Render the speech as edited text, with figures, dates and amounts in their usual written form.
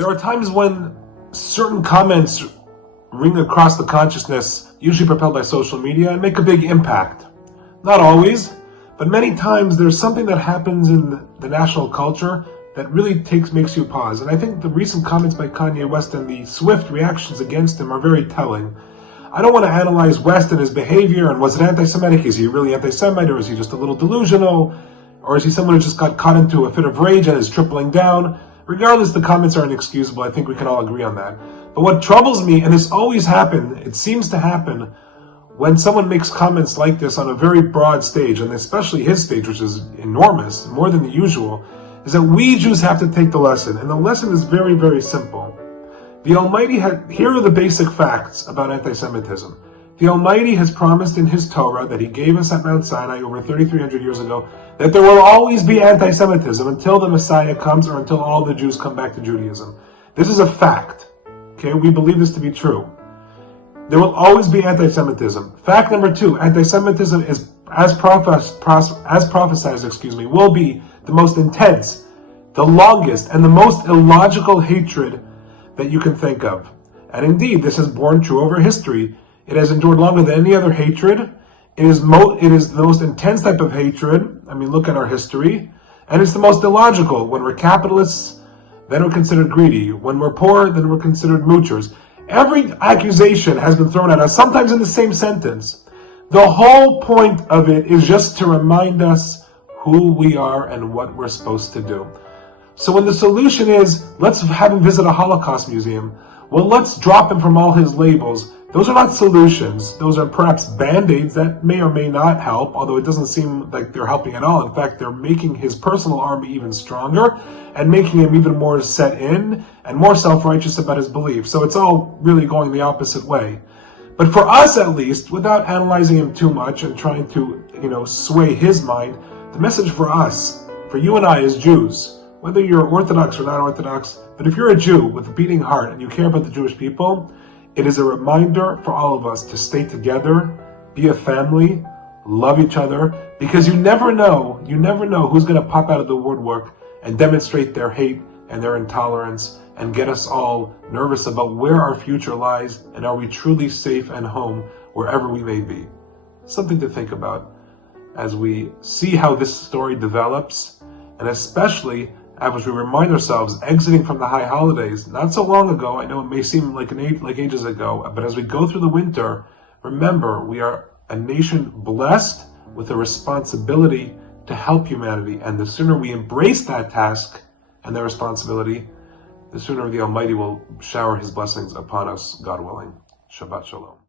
There are times when certain comments ring across the consciousness, usually propelled by social media, and make a big impact. Not always, but many times there's something that happens in the national culture that really makes you pause. And I think the recent comments by Kanye West and the swift reactions against him are very telling. I don't want to analyze West and his behavior and was it anti-Semitic? Is he really anti-Semite, or is he just a little delusional? Or is he someone who just got caught into a fit of rage and is tripling down? Regardless, the comments are inexcusable. I think we can all agree on that. But what troubles me, and this always happens, it seems to happen, when someone makes comments like this on a very broad stage, and especially his stage, which is enormous, more than the usual, is that we Jews have to take the lesson. And the lesson is very, very simple. The Almighty here are the basic facts about anti-Semitism. The Almighty has promised in His Torah that He gave us at Mount Sinai over 3,300 years ago that there will always be anti-Semitism until the Messiah comes or until all the Jews come back to Judaism. This is a fact. Okay, we believe this to be true. There will always be anti-Semitism. Fact number 2, anti-Semitism is, as prophesied, will be the most intense, the longest, and the most illogical hatred that you can think of. And indeed, this has borne true over history. It has endured longer than any other hatred. It is the most intense type of hatred. I mean, look at our history. And it's the most illogical. When we're capitalists, then we're considered greedy. When we're poor, then we're considered moochers. Every accusation has been thrown at us, sometimes in the same sentence. The whole point of it is just to remind us who we are and what we're supposed to do. So when the solution is, let's have him visit a Holocaust museum, well, let's drop him from all his labels. Those are not solutions. Those are perhaps band-aids that may or may not help, although it doesn't seem like they're helping at all. In fact, they're making his personal army even stronger and making him even more set in and more self-righteous about his beliefs. So it's all really going the opposite way. But for us, at least, without analyzing him too much and trying to, sway his mind, the message for us, for you and I as Jews, whether you're Orthodox or not Orthodox, but if you're a Jew with a beating heart and you care about the Jewish people, it is a reminder for all of us to stay together, be a family, love each other, because you never know who's going to pop out of the woodwork and demonstrate their hate and their intolerance and get us all nervous about where our future lies and are we truly safe and home wherever we may be. Something to think about as we see how this story develops, and especially as we remind ourselves, exiting from the high holidays, not so long ago, I know it may seem like ages ago, but as we go through the winter, remember, we are a nation blessed with a responsibility to help humanity, and the sooner we embrace that task and that responsibility, the sooner the Almighty will shower His blessings upon us, God willing. Shabbat Shalom.